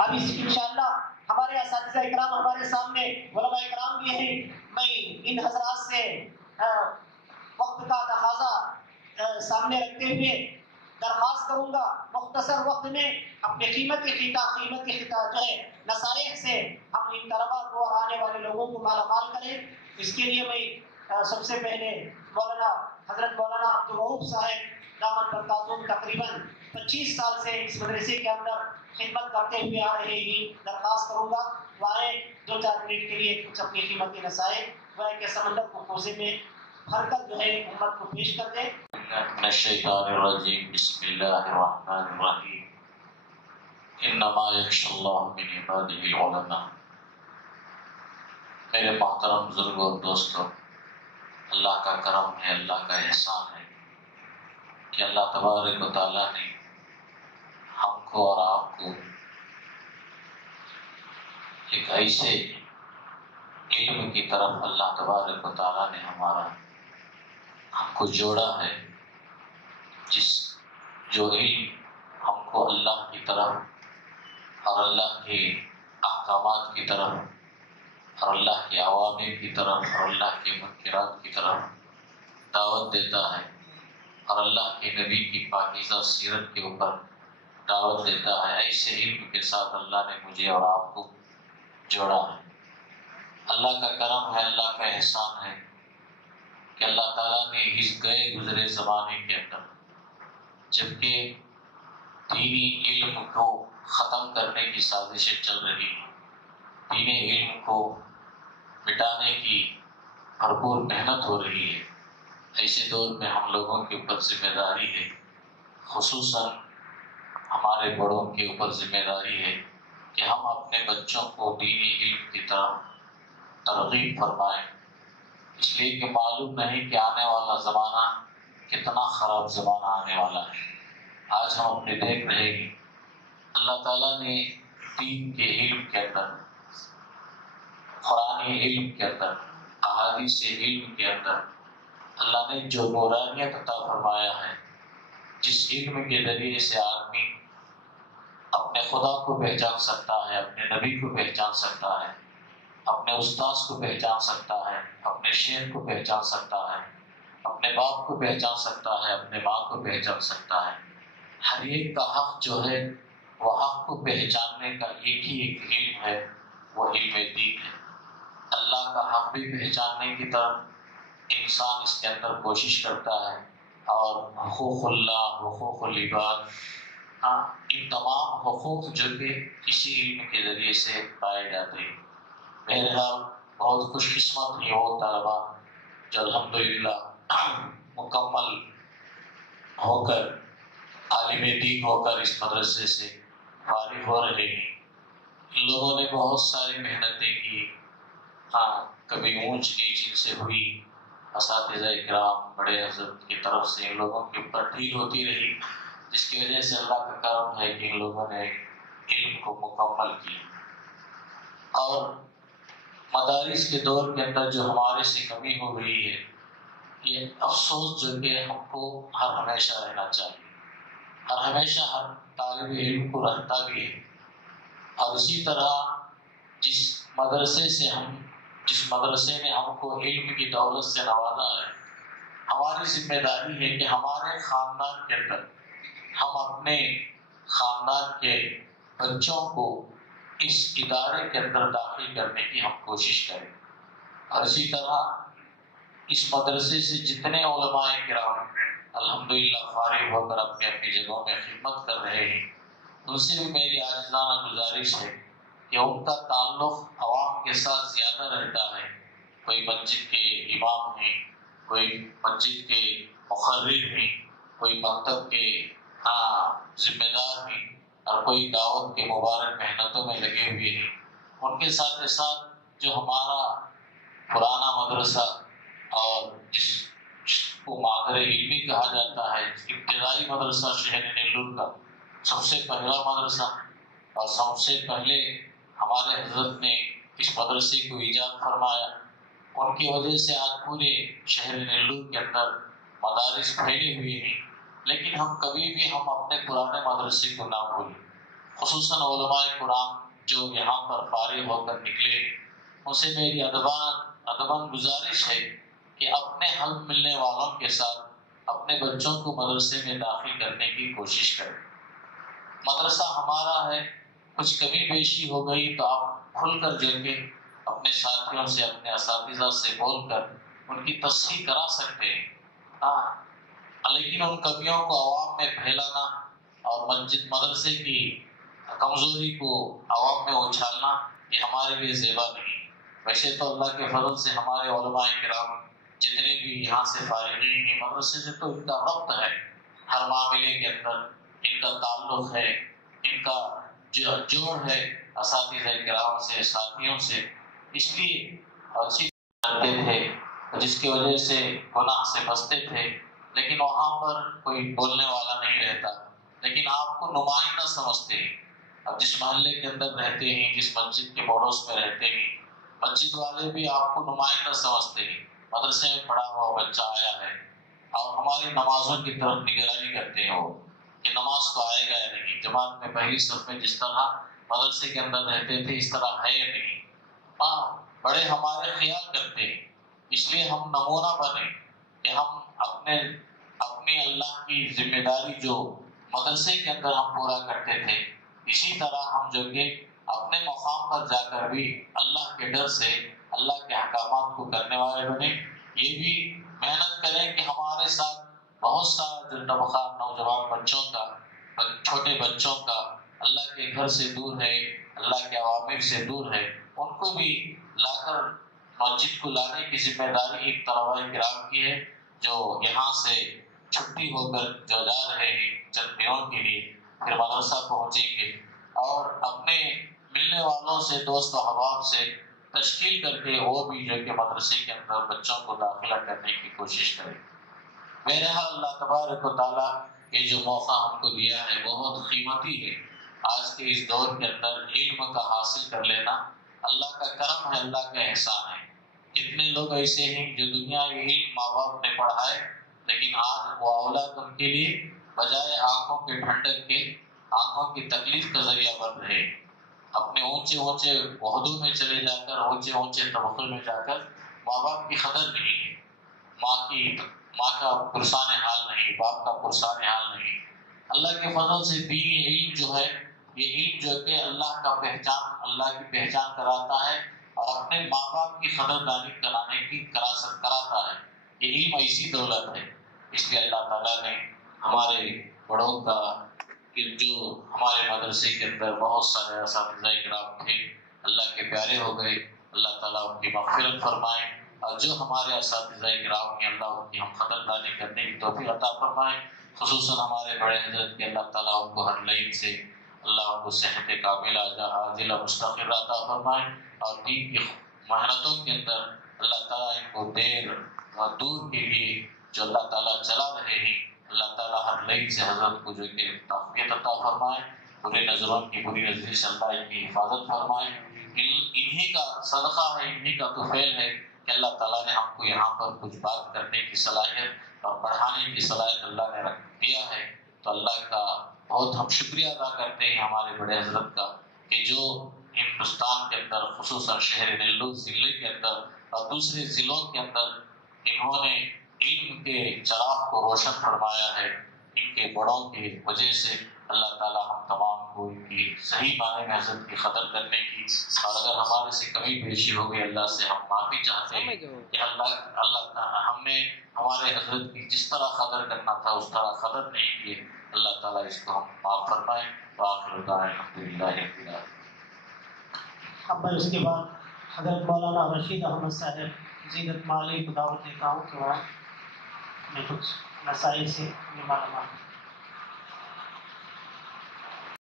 اب اس انشاءاللہ ہمارے اساتذہ اکرام ہمارے سامنے، علماء اکرام بھی ہیں، میں ان حضرات سے وقت کا تقاضا سامنے رکھتے ہوئے درخواست کروں گا مختصر وقت میں اپنے قیمتی خطاب جو ہے نصائح سے ہم ان طلباء کو اور آنے والے لوگوں کو مالا مال کریں۔ اس کے لیے میں سب سے پہلے حضرت مولانا عبدالرؤوف صاحب دامت برکاتہم تقریباً 25 سال سے اس مدرسے کے اندر خدمت کرتے ہوئے آ رہے ہیں، درخواست کروں گا وہ آئے 2-4 منٹ کے لیے کچھ اپنی قیمتی نصائح وہ کہ سمندر کو کوزے میں بھر کر جو ہے امت کو پیش کر دیں۔ من الشیطان الرجیم، بسم اللہ الرحمن الرحیم، انما یخشی اللہ من عبادہ العلماء۔ میرے محترم بزرگوں اور دوستوں، اللہ کا کرم ہے، اللہ کا احسان ہے کہ اللہ تبارک و تعالیٰ نے ہم کو اور آپ کو ایک ایسے علم کی طرف اللہ تبارک و تعالیٰ نے ہم کو جوڑا ہے جو علم ہم کو اللہ کی طرف اور اللہ کے احکامات کی طرف اور اللہ کے اوامر کی طرف اور اللہ کے منکرات کی طرف دعوت دیتا ہے، اور اللہ کے نبی کی پاکیزہ سیرت کے اوپر دعوت دیتا ہے۔ ایسے علم کے ساتھ اللہ نے مجھے اور آپ کو جوڑا ہے۔ اللہ کا کرم ہے، اللہ کا احسان ہے کہ اللہ تعالیٰ نے اس گئے گزرے زمانے کے اندر جبکہ دینی علم کو ختم کرنے کی سازشیں چل رہی ہیں، دینی علم کو مٹانے کی بھرپور محنت ہو رہی ہے، ایسے دور میں ہم لوگوں کے اوپر ذمہ داری ہے، خصوصاً ہمارے بڑوں کے اوپر ذمہ داری ہے کہ ہم اپنے بچوں کو دینی علم کی طرف ترغیب فرمائیں، اس لیے کہ معلوم نہیں کہ آنے والا زمانہ کتنا خراب زمانہ آنے والا ہے۔ آج ہم اپنے دیکھ رہے ہیں اللہ تعالیٰ نے دین کے علم کے اندر، قرآنی علم کے اندر، احادیث علم کے اندر اللہ نے جو نورانیت عطا فرمایا ہے، جس علم کے ذریعے سے آدمی اپنے خدا کو پہچان سکتا ہے، اپنے نبی کو پہچان سکتا ہے، اپنے استاذ کو پہچان سکتا ہے، اپنے شیخ کو پہچان سکتا ہے، اپنے باپ کو پہچان سکتا ہے، اپنے ماں کو پہچان سکتا ہے۔ ہر ایک کا حق جو ہے وہ حق کو پہچاننے کا ایک ہی ایک علم ہے، وہ علم دین ہے۔ اللہ کا حق بھی پہچاننے کی طرف انسان اس کے اندر کوشش کرتا ہے، اور حقوق اللہ، حقوق العباد، ان تمام حقوق جو کہ کسی علم کے ذریعے سے پائے جاتے ہیں۔ بہرحال بہت خوش قسمت ہیں وہ طلباء جو الحمدللہ مکمل ہو کر، عالم دین ہو کر اس مدرسے سے فارغ ہو رہے ہیں۔ ان لوگوں نے بہت ساری محنتیں کی، کبھی اونچ نیچ ان سے ہوئی، اساتذہ اکرام بڑے حضرت کی طرف سے ان لوگوں کے اوپر ڈھیل ہوتی رہی، جس کی وجہ سے اللہ کا کرم ہے کہ ان لوگوں نے علم کو مکمل کیا۔ اور مدارس کے دور کے اندر جو ہمارے سے کمی ہو گئی ہے، یہ افسوس جو کہ ہم کو ہر ہمیشہ رہنا چاہیے، ہر ہمیشہ ہر طالب علم کو رہتا بھی ہے۔ اور اسی طرح جس مدرسے نے ہم کو علم کی دولت سے نوازا ہے، ہماری ذمہ داری ہے کہ ہمارے خاندان کے اندر ہم اپنے خاندان کے بچوں کو اس ادارے کے اندر داخل کرنے کی ہم کوشش کریں۔ اور اسی طرح اس مدرسے سے جتنے علماء کرام الحمدللہ فارغ ہو کر اپنی اپنی جگہوں میں خدمت کر رہے ہیں، ان سے بھی میری عاجزانہ گزارش ہے کہ ان کا تعلق عوام کے ساتھ زیادہ رہتا ہے۔ کوئی مسجد کے امام ہیں، کوئی مسجد کے مقرر ہیں، کوئی مکتب کے ذمہ دار ہیں، اور کوئی دعوت کے مبارک محنتوں میں لگے ہوئے ہیں۔ ان کے ساتھ ساتھ جو ہمارا پرانا مدرسہ اور جس کو مادر علمی کہا جاتا ہے، ابتدائی مدرسہ شہر نیلور کا سب سے پہلا مدرسہ، اور سب سے پہلے ہمارے حضرت نے اس مدرسے کو ایجاد فرمایا، ان کی وجہ سے آج پورے شہر نیلور کے اندر مدارس پھیلے ہوئے ہیں۔ لیکن ہم کبھی بھی اپنے پرانے مدرسے کو نہ بھولیں، خصوصاً علماء کرام جو یہاں پر فارغ ہو کر نکلے، ان سے میری ادباً گزارش ہے کہ اپنے حلم ملنے والوں کے ساتھ اپنے بچوں کو مدرسے میں داخل کرنے کی کوشش کریں۔ مدرسہ ہمارا ہے، کچھ کمی بیشی ہو گئی تو آپ کھل کر جو کہ اپنے ساتھیوں سے، اپنے اساتذہ سے بول کر ان کی تصحیح کرا سکتے ہیں، لیکن ان کمیوں کو عوام میں پھیلانا اور مسجد مدرسے کی کمزوری کو عوام میں اچھالنا یہ ہمارے لیے زیبا نہیں۔ ویسے تو اللہ کے فضل سے ہمارے علماء کرام جتنے بھی یہاں سے فارغین ہیں، مدرسے سے تو ان کا ربط ہے، ہر معاملے کے اندر ان کا تعلق ہے، ان کا جوڑ ہے اساتذہ کرام سے، ساتھیوں سے، اس لیے اچھی کرتے تھے جس کی وجہ سے گناہ سے بچتے تھے، لیکن وہاں پر کوئی بولنے والا نہیں رہتا، لیکن آپ کو نمائندہ سمجھتے ہیں۔ اب جس محلے کے اندر رہتے ہیں، جس مسجد کے پڑوس میں رہتے ہیں، مسجد والے بھی آپ کو نمائندہ سمجھتے ہیں، مدرسے میں پڑھا ہوا بچہ آیا ہے، اور ہماری نمازوں کی طرف نگرانی کرتے ہیں وہ کہ نماز کو آئے گا یا نہیں، جماعت میں پہلی صف میں جس طرح مدرسے کے اندر رہتے تھے اس طرح ہے یا نہیں۔ بڑے ہمارے خیال کرتے ہیں، اس لیے ہم نمونہ بنے کہ ہم اپنی اللہ کی ذمہ داری جو مدرسے کے اندر ہم پورا کرتے تھے، اسی طرح ہم جو کہ اپنے مقام پر جا کر بھی اللہ کے ڈر سے اللہ کے احکامات کو کرنے والے بنے۔ یہ بھی محنت کریں کہ ہمارے ساتھ بہت سارا جو طبقہ نوجوان بچوں کا، چھوٹے بچوں کا اللہ کے گھر سے دور ہے، اللہ کے اوامر سے دور ہے، ان کو بھی لا کر مسجد کو لانے کی ذمہ داری ایک طلباء کرام کی ہے، جو یہاں سے چھٹی ہو کر جو جا رہے ہیں چند دنوں کے لیے، پھر مدرسہ پہنچیں گے اور اپنے ملنے والوں سے، دوست و احباب سے تشکیل کر کے وہ بھی جو کہ مدرسے کے اندر بچوں کو داخلہ کرنے کی کوشش کریں۔ بہرحال اللہ تبارک و تعالیٰ یہ جو موقع ہم کو دیا ہے بہت قیمتی ہے۔ آج کے اس دور کے اندر علم کا حاصل کر لینا اللہ کا کرم ہے، اللہ کا احسان ہے۔ کتنے لوگ ایسے ہیں جو دنیا کے علم ماں باپ نے پڑھائے، لیکن آج وہ اولاد ان کے لیے بجائے آنکھوں کے ٹھنڈک کے آنکھوں کی تکلیف کا ذریعہ بن رہے، اپنے اونچے عہدوں میں چلے جا کر، اونچے طبقے میں جا کر ماں باپ کی قدر نہیں ہے، ماں کا پرسان حال نہیں، باپ کا پرسان حال نہیں۔ اللہ کے فضل سے دینی علم جو ہے، یہ علم جو کہ اللہ کی پہچان کراتا ہے اور اپنے ماں باپ کی قدردانی کراتا ہے۔ یہ علم ایسی دولت ہے، اس لیے اللہ تعالیٰ نے ہمارے بڑوں کا کہ جو ہمارے مدرسے کے اندر بہت سارے اساتذہ کرام تھے، اللہ کے پیارے ہو گئے، اللہ تعالیٰ ان کی مغفرت فرمائے، اور جو ہمارے اساتذہ کرام ہیں اللہ ان کی ہم قدردانی کرنے کی توفیق عطا فرمائے، خصوصاً ہمارے بڑے حضرت کے اللہ تعالیٰ ان کو ہر لین سے اللہ ان کو صحت کاملہ عاجلہ مستقر عطا فرمائے، اور دین کی محنتوں کے اندر اللہ تعالیٰ ان کو دیر اور دور کے لیے جو اللہ تعالیٰ چلا رہے ہیں، اللہ تعالیٰ ہر لین سے حضرت کو جو کہ تعفیت عطا فرمائے، برے نظروں کی بری نظری سے اللہ ان کی حفاظت فرمائے۔ انہی کا صدقہ ہے، انہی کا طفیل ہے کہ اللہ تعالیٰ نے ہم کو یہاں پر کچھ بات کرنے کی صلاحیت اور پڑھانے کی صلاحیت اللہ نے رکھ دیا ہے، تو اللہ کا بہت ہم شکریہ ادا کرتے ہیں ہمارے بڑے حضرت کا کہ جو ہندوستان کے اندر خصوصاً شہر نیلور ضلع کے اندر اور دوسرے ضلعوں کے اندر انہوں نے علم کے چراغ کو روشن فرمایا ہے۔ ان کے بڑوں کی وجہ سے اللہ تعالیٰ ہم تمام کو ان کی صحیح معنی میں حضرت کی قدر کرنے کی، اور اگر ہمارے سے کمی بیشی ہو گئی اللہ سے ہم معافی چاہتے ہیں کہ اللہ ہم نے ہمارے حضرت کی جس طرح قدر کرنا تھا اس طرح قدر نہیں کیے، اللہ تعالیٰ اس کو ہم معاف فرمائے۔ وآخر دعوانا الحمدللہ رب العالمین۔ اب میں اس کے بعد حضرت مولانا رشید احمد صاحب زینت مالی کو دعوت دیتا ہوں کہ وہ میں کچھ مسائل سے معلومات